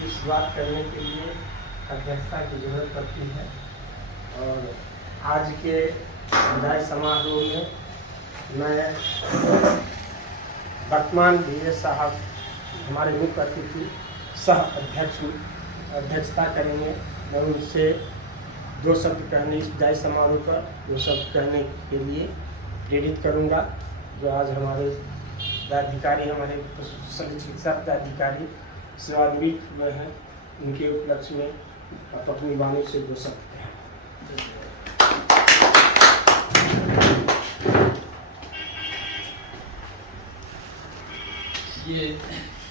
की शुरुआत करने के लिए अध्यक्षता की जरूरत पड़ती है। और आज के विदाई समारोह में मैं वर्तमान डीजे साहब हमारे मुख्य अतिथि सह अध्यक्षता करेंगे। मैं उनसे दो शब्द कहने इस विदाई समारोह पर दो शब्द कहने के लिए प्रेरित करूंगा। जो आज हमारे पदाधिकारी, हमारे चिकित्सा पदाधिकारी सेवानिवृत्त हुए हैं, उनके उपलक्ष्य में आप अपनी वाणी से दो शब्द कहें। ये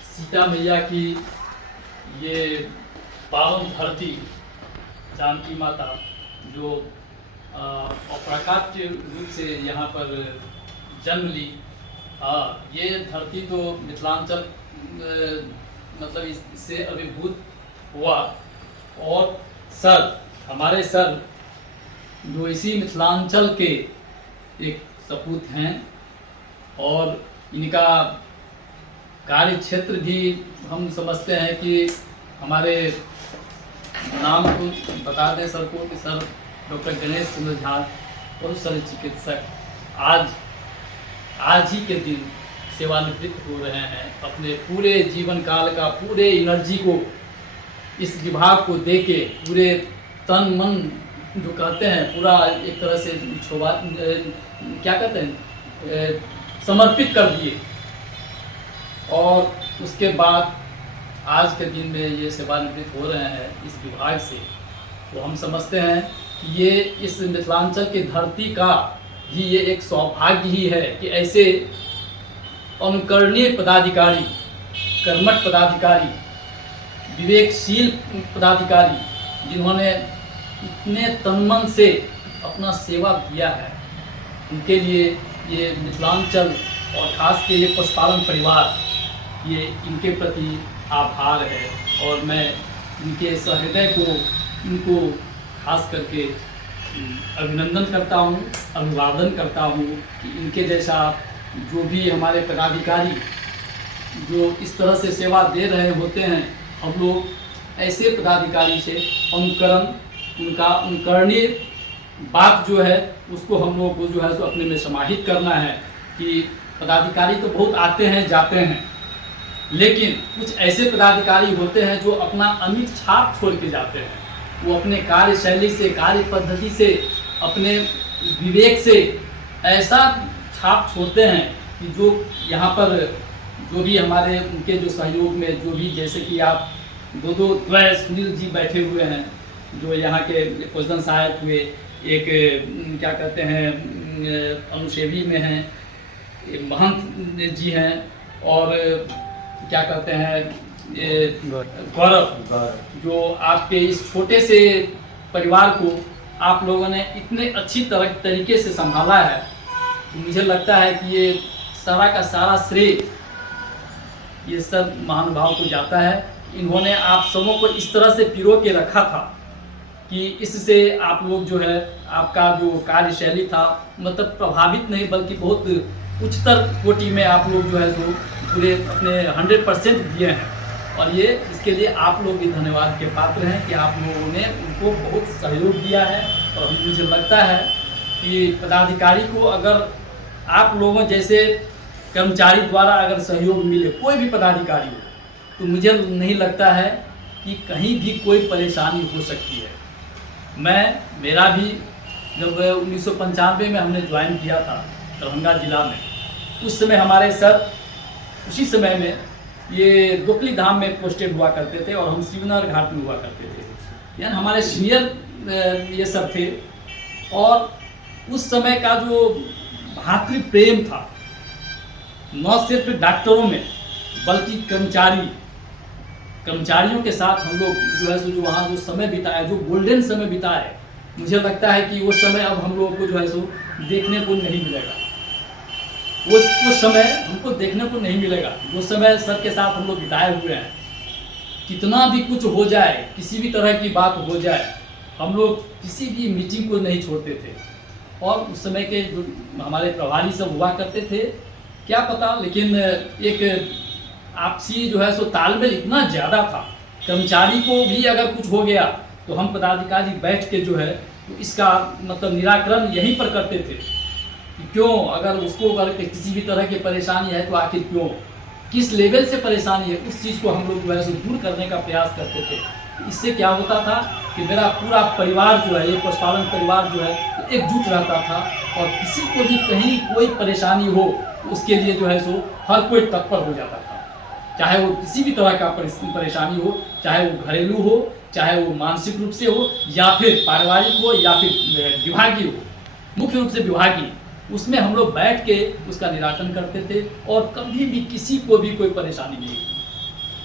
सीता मैया की ये पावन धरती जानकी माता जो अप्राकृत रूप से यहाँ पर जन्म ली, ये धरती तो मिथिलांचल मतलब इससे अभिभूत हुआ। और सर, हमारे सर जो इसी मिथिलांचल के एक सपूत हैं और इनका कार्य क्षेत्र भी हम समझते हैं कि हमारे नाम को बता दें सर को कि सर डॉक्टर गणेश चंद्र झा और सर चिकित्सक आज ही के दिन सेवानिवृत्त हो रहे हैं। अपने पूरे जीवन काल का पूरे एनर्जी को इस विभाग को दे के पूरे तन मन जो कहते हैं पूरा एक तरह से क्या कहते हैं समर्पित कर दिए। और उसके बाद आज के दिन में ये सेवानिवृत्त हो रहे हैं इस विभाग से। तो हम समझते हैं कि ये इस मिथिलांचल की धरती का ही ये एक सौभाग्य ही है कि ऐसे अनुकरणीय पदाधिकारी, कर्मठ पदाधिकारी, विवेकशील पदाधिकारी जिन्होंने इतने तनमन से अपना सेवा किया है, उनके लिए ये मिथिलांचल और खास के ये पशुपालन परिवार ये इनके प्रति आभार है। और मैं इनके सहृदय को इनको खास करके अभिनंदन करता हूँ, अभिवादन करता हूँ कि इनके जैसा जो भी हमारे पदाधिकारी जो इस तरह से सेवा दे रहे होते हैं, हम लोग ऐसे पदाधिकारी से अनुकरण, उनका अनुकरणीय बात जो है उसको हम लोग को जो है सो अपने में समाहित करना है कि पदाधिकारी तो बहुत आते हैं जाते हैं, लेकिन कुछ ऐसे पदाधिकारी होते हैं जो अपना अमिट छाप छोड़ के जाते हैं। वो अपने कार्यशैली से, कार्य पद्धति से, अपने विवेक से ऐसा छाप छोड़ते हैं कि जो यहाँ पर जो भी हमारे उनके जो सहयोग में जो भी, जैसे कि आप दो सुनील जी बैठे हुए हैं जो यहाँ के क्वेश्चन सहायक हुए, एक क्या कहते हैं अनुसेवी में हैं, महंत जी हैं, और क्या कहते हैं गौरव, जो आपके इस छोटे से परिवार को आप लोगों ने इतने अच्छी तरीके से संभाला है। तो मुझे लगता है कि ये सारा का सारा श्रेय ये सब महानुभाव को जाता है। इन्होंने आप सबों को इस तरह से पिरो के रखा था कि इससे आप लोग जो है आपका जो कार्यशैली था मतलब प्रभावित नहीं बल्कि बहुत उच्चतर कोटि में आप लोग जो है जो पूरे अपने 100% दिए हैं। और ये इसके लिए आप लोग भी धन्यवाद के पात्र हैं कि आप लोगों ने उनको बहुत सहयोग दिया है। और मुझे लगता है कि पदाधिकारी को अगर आप लोगों जैसे कर्मचारी द्वारा अगर सहयोग मिले, कोई भी पदाधिकारी हो, तो मुझे नहीं लगता है कि कहीं भी कोई परेशानी हो सकती है। मेरा भी जब 1995 में हमने ज्वाइन किया था दरभंगा जिला में, उस समय हमारे सर उसी समय में ये दोकली धाम में पोस्टेड हुआ करते थे और हम शिवनगर घाट में हुआ करते थे, यानी हमारे सीनियर ये सब थे। और उस समय का जो भातृ प्रेम था न सिर्फ डॉक्टरों में बल्कि कर्मचारियों के साथ हम लोग जो है सो जो वहाँ जो समय बिताया, जो गोल्डन समय बिताया, मुझे लगता है कि वो समय अब हम लोगों को जो है सो देखने को नहीं मिलेगा। वो समय हमको देखने को नहीं मिलेगा जो समय सर के साथ हम लोग बिताए हुए हैं। कितना भी कुछ हो जाए, किसी भी तरह की बात हो जाए, हम लोग किसी भी मीटिंग को नहीं छोड़ते थे। और उस समय के जो हमारे प्रभारी सब हुआ करते थे, क्या पता, लेकिन एक आपसी जो है सो तालमेल इतना ज़्यादा था कर्मचारी को भी अगर कुछ हो गया तो हम पदाधिकारी बैठ के जो है तो इसका मतलब निराकरण यहीं पर करते थे कि क्यों, अगर उसको अगर किसी भी तरह की परेशानी है तो आखिर क्यों, किस लेवल से परेशानी है, उस चीज़ को हम लोग जो है सो दूर करने का प्रयास करते थे। इससे क्या होता था कि मेरा पूरा परिवार जो है, ये पशुपालन परिवार जो है तो एकजुट रहता था और किसी को भी कहीं कोई परेशानी हो तो उसके लिए जो है सो हर कोई तत्पर हो जाता था, चाहे वो किसी भी तरह का परेशानी हो, चाहे वो घरेलू हो, चाहे वो मानसिक रूप से हो या फिर पारिवारिक हो या फिर विभागीय हो, मुख्य रूप से विभागीय, उसमें हम लोग बैठ के उसका निराकरण करते थे और कभी भी किसी को भी कोई परेशानी नहीं हुई।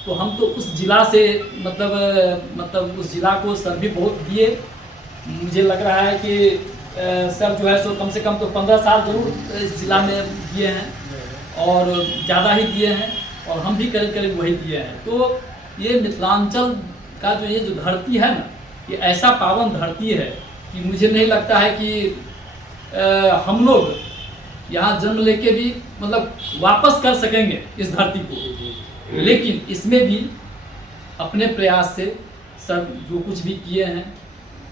तो हम तो उस जिला से मतलब उस जिला को सर भी बहुत दिए, मुझे लग रहा है कि सर जो है सो कम से कम तो 15 साल जरूर इस जिला में दिए हैं और ज़्यादा ही दिए हैं और हम भी करीब करीब वही दिए हैं। तो ये मिथिलांचल का जो ये जो धरती है ना, ये ऐसा पावन धरती है कि मुझे नहीं लगता है कि हम लोग यहाँ जन्म लेके भी मतलब वापस कर सकेंगे इस धरती को, लेकिन इसमें भी अपने प्रयास से सब जो कुछ भी किए हैं,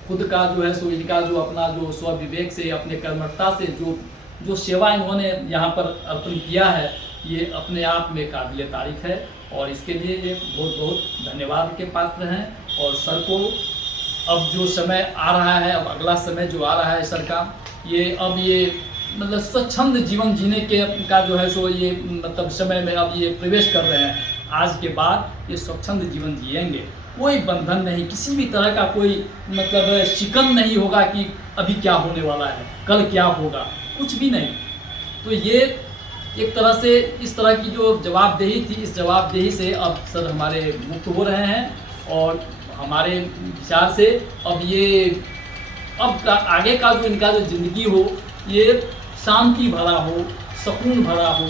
खुद का जो है सो इनका जो अपना जो स्वविवेक से अपने कर्मठता से जो सेवा इन्होंने यहाँ पर अर्पण किया है, ये अपने आप में काबिल तारीफ है और इसके लिए ये बहुत बहुत धन्यवाद के पात्र हैं। और सर को अब जो समय आ रहा है, अब अगला समय जो आ रहा है सर का, ये अब ये मतलब स्वच्छंद जीवन जीने के का जो है सो ये मतलब समय में अब ये प्रवेश कर रहे हैं। आज के बाद ये स्वच्छंद जीवन जिएंगे, कोई बंधन नहीं, किसी भी तरह का कोई मतलब शिकन नहीं होगा कि अभी क्या होने वाला है, कल क्या होगा, कुछ भी नहीं। तो ये एक तरह से इस तरह की जो जवाबदेही थी, इस जवाबदेही से अब सर हमारे मुक्त हो रहे हैं और हमारे विचार से अब ये अब आगे का जो इनका जो ज़िंदगी हो ये शांति भरा हो, सुकून भरा हो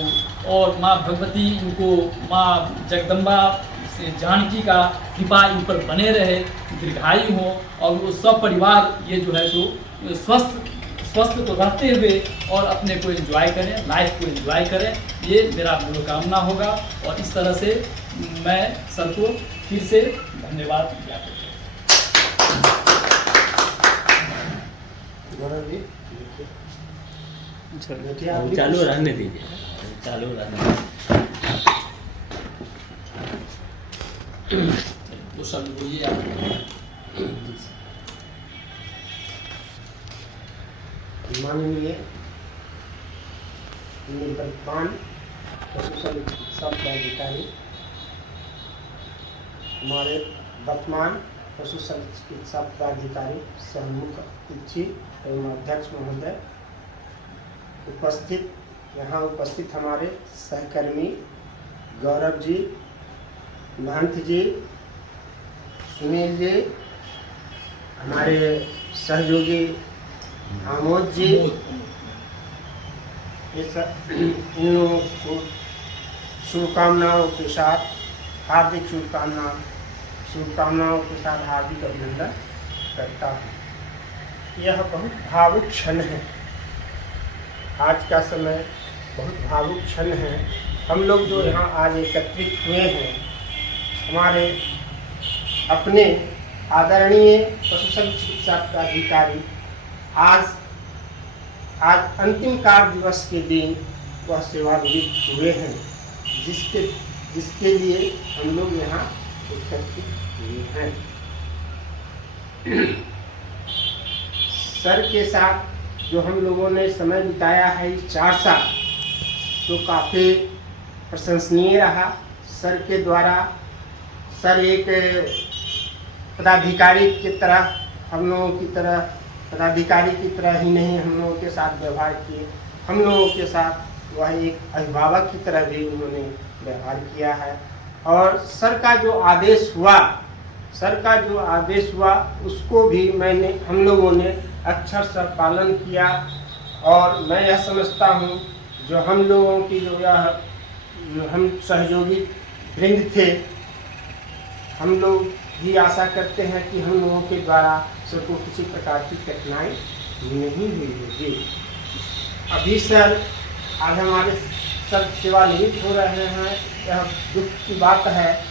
और माँ भगवती इनको, माँ जगदम्बा से जानकी का कृपा इन पर बने रहे, दीर्घायु हो और वो सब परिवार ये जो है सो स्वस्थ तो रहते हुए और अपने को एंजॉय करें, लाइफ को एंजॉय करें, ये मेरा मनोकामना होगा। और इस तरह से मैं सर को फिर से धन्यवाद ज्ञापित चालू रहने दीजिए, चालू रहने तो सब बोलिए आप। माननीय निवर्तमान पशु चिकित्सा पदाधिकारी, हमारे वर्तमान पशु चिकित्सा पदाधिकारी सह मुख्य इच्छी एवं अध्यक्ष महोदय, यहाँ उपस्थित हमारे सहकर्मी गौरव जी, महंत जी, सुनील जी, हमारे सहयोगी आमोद जी, इन लोगों को शुभकामनाओं के साथ हार्दिक शुभकामनाओं के साथ हार्दिक अभिनंदन करता हूँ। यह बहुत भावुक क्षण है, आज का समय बहुत भावुक क्षण है। हम लोग जो यहाँ आज एकत्रित हुए हैं, हमारे अपने आदरणीय पशु चिकित्सा पदाधिकारी आज अंतिम कार्य दिवस के दिन वह सेवानिवृत्त हुए हैं, जिसके लिए हम लोग यहाँ एकत्रित हुए हैं। सर के साथ जो हम लोगों ने समय बिताया है 4 साल, तो काफ़ी प्रशंसनीय रहा। सर के द्वारा सर एक पदाधिकारी की तरह, हम लोगों की तरह, पदाधिकारी की तरह ही नहीं हम लोगों के साथ व्यवहार किए, हम लोगों के साथ वह एक अभिभावक की तरह भी उन्होंने व्यवहार किया है। और सर का जो आदेश हुआ उसको भी हम लोगों ने अक्षर से पालन किया। और मैं यह समझता हूँ जो हम लोगों की हम सहयोगी वृंद थे, हम लोग भी आशा करते हैं कि हम लोगों के द्वारा सबको किसी प्रकार की कठिनाई नहीं हुई होगी। अभी सर आज हमारे सर सेवानिवृत्त हो रहे हैं, यह दुख की बात है।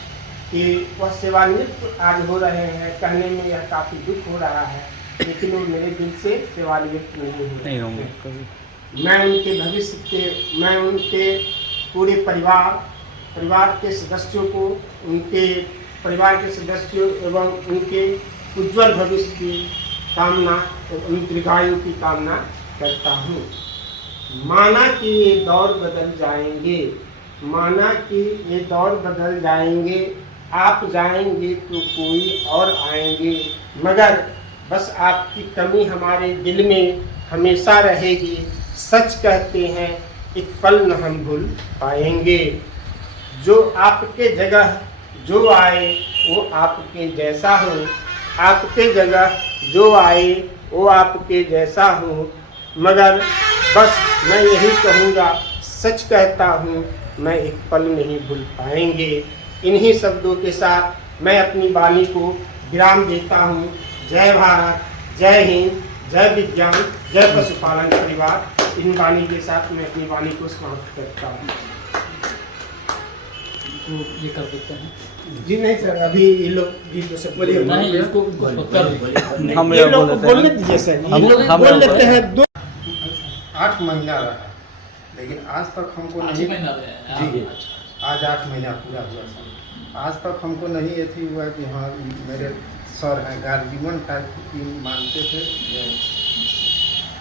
कि वह सेवानिवृत्त आज हो रहे हैं। कहने में यह काफ़ी दुख हो रहा है, लेकिन वो मेरे दिल से सेवानिवृत्त नहीं होंगे हुए। कभी। मैं उनके भविष्य के, मैं उनके पूरे परिवार के सदस्यों को, उनके परिवार के सदस्यों एवं उनके उज्जवल भविष्य की कामना एवं दीर्घायु की कामना करता हूँ। माना कि ये दौर बदल जाएंगे, माना कि ये दौर बदल जाएंगे, आप जाएंगे तो कोई और आएंगे, मगर बस आपकी कमी हमारे दिल में हमेशा रहेगी। सच कहते हैं एक पल न हम भूल पाएंगे। जो आपके जगह जो आए वो आपके जैसा हो, आपके जगह जो आए वो आपके जैसा हो, मगर बस मैं यही कहूँगा, सच कहता हूँ, मैं एक पल नहीं भूल पाएंगे। इन्हीं शब्दों के साथ मैं अपनी वाणी को विराम देता हूँ। जय भारत, जय हिंद, जय विज्ञान, जय पशुपालन परिवार। इन वाणी के साथ मैं अपनी वाणी को समाप्त करता हूँ। तो ये कर देते हैं। जी नहीं सर, अभी ये लोग गीत तो सब बोलिए, नहीं, इसको हम ये लोग को बोल बोलने दीजिए सर, हम ये लोग हम बोल लेते हैं। 8 महीना रहा, लेकिन आज तक हमको आठ नहीं, महीना रहे हैं। जी आज 8 महीना पूरा हुआ सर। आज तक हमको नहीं ऐसी हुआ कि हाँ मेरे सर हैं, गार्जियन टाइप की मानते थे,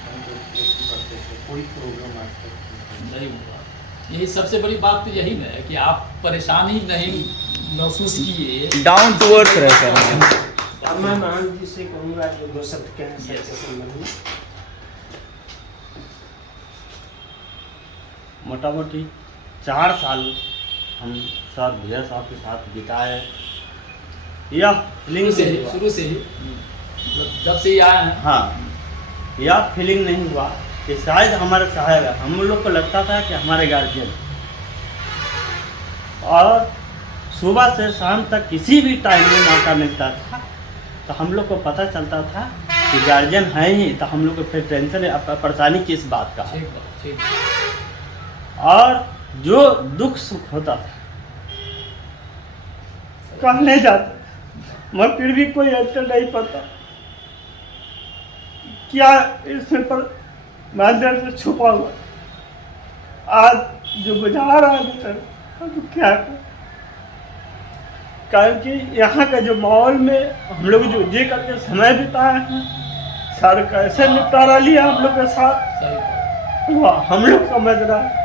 हमको ऐसी करते थे, कोई प्रॉब्लम आज तक नहीं हुआ। यही सबसे बड़ी बात तो यही है कि आप परेशानी नहीं महसूस किए। डाउन टू अर्थ रहते हैं। अब मैं मान जी से कहूँगा जो 2 शब्द कहने से संबंध में। मोटा मोटी 4 साल हम सर भैया साहब के साथ बिताए। यह फीलिंग शुरू से ही जब से ही आए हैं। हाँ, यह फीलिंग नहीं हुआ कि शायद हमारे सहायक है। हम लोग को लगता था कि हमारे गार्जियन, और सुबह से शाम तक किसी भी टाइम में मौका मिलता था तो हम लोग को पता चलता था कि गार्जियन है ही, तो हम लोग को फिर टेंशन परेशानी किस बात का है। ठीक। और जो दुख सुख होता था कहने जाते, मगर फिर भी कोई आंसर नहीं पता क्या इसमें पर अंदर से छुपा हुआ। आज जो बुझा रहा है सर, तो क्या करें? कारण कि यहाँ का जो माहौल में हम लोग जो जी करके समय बिताए हैं, सर कैसे निपटारा लिया हम लोग के साथ, सही वह हम लोग समझ रहा है।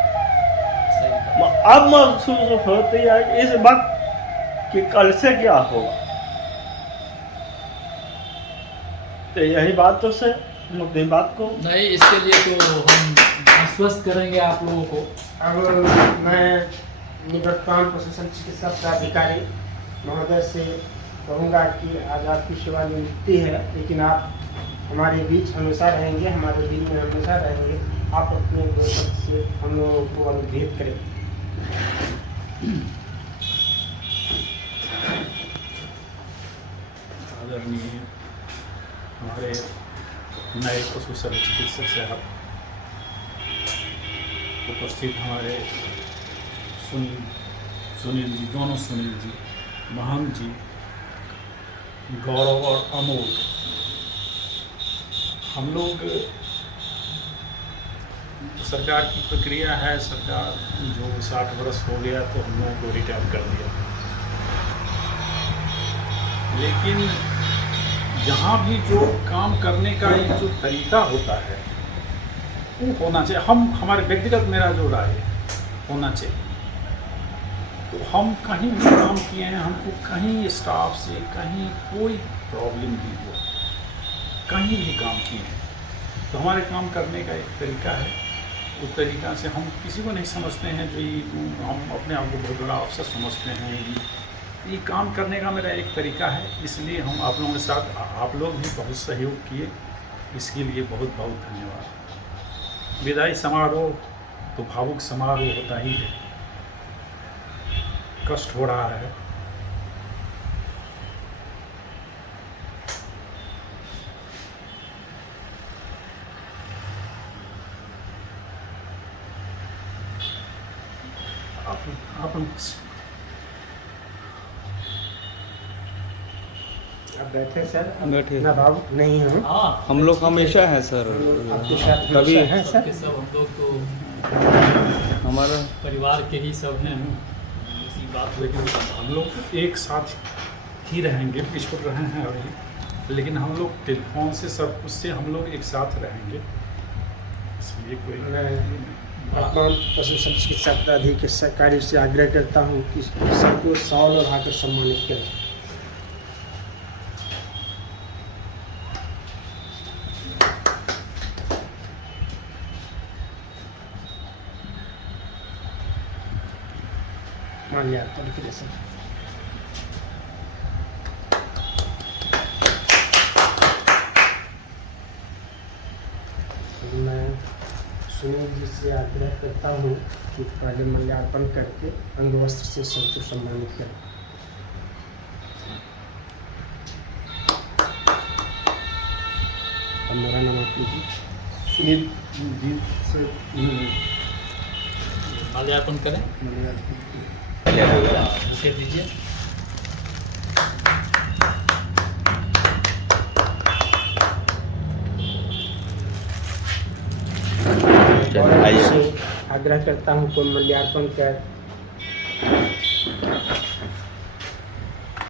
अब महसूस होती है कि इस वक्त कि कल से क्या होगा। तो यही बात तो से हम अपनी बात को नहीं, इसके लिए तो हम आश्वस्त करेंगे आप लोगों को। अब मैं निवर्तमान पशु चिकित्सा प्राधिकारी महोदय से कहूँगा कि आज आपकी सेवानिवृत्ति है, लेकिन आप हमारे बीच हमेशा रहेंगे, हमारे दिल में हमेशा रहेंगे। आप अपने 2 शब्द से हम लोगों को अनुरोध करें। आदरणीय हमारे नए पशु शल्य चिकित्सक साहब, उपस्थित हमारे सुनील जी, दोनों सुनील जी, महंत जी, गौरव और अमोल, हम लोग सरकार की प्रक्रिया है, सरकार जो 60 वर्ष हो गया तो हम लोगों को रिटायर कर दिया, लेकिन जहाँ भी जो काम करने का एक जो तरीका होता है वो होना चाहिए। हमारे व्यक्तिगत मेरा जो राय है होना चाहिए। तो हम कहीं भी काम किए हैं, हमको कहीं स्टाफ से कहीं कोई प्रॉब्लम नहीं हुआ, कहीं भी काम किए हैं तो हमारे काम करने का एक तरीका है। उस तरीका से हम किसी को नहीं समझते हैं जो हम अपने आप को बहुत बड़ा अफसर समझते हैं। ये काम करने का मेरा एक तरीका है, इसलिए हम आप लोगों के साथ, आप लोग भी बहुत सहयोग किए, इसके लिए बहुत बहुत धन्यवाद। विदाई समारोह तो भावुक समारोह होता ही है, कष्ट हो रहा है। आप बैठे सर, बैठिए। नाराज नहीं हूँ। हाँ हम लोग हमेशा हैं सर। आपके साथ कभी हमेशा हैं सर। सबके सब हम लोग तो हमारा परिवार के ही सब हैं, इसी बात लेकिन हम लोग एक साथ ही रहेंगे, पीछे रहे हैं अभी, लेकिन हम लोग टेलीफोन से सब कुछ से हम लोग एक साथ रहेंगे, इसलिए कोई वर्तमान पशु सब चिकित्सा अधिकारी के सरकारी से आग्रह करता हूँ कि सबको सवाल उठाकर सम्मानित करें। माल्यार्पण के लिए सर। मैं सुनील जी से आग्रह करता हूँ कि पहले माल्यार्पण करके अंग वस्त्र से सबको सम्मानित करें। अब मेरा नाम आप लीजिए। सुनील जी से माल्यार्पण करें, माल्यार्पण बुके दीजिए। और आपसे आग्रह करता हूँ कोई माल्यार्पण कर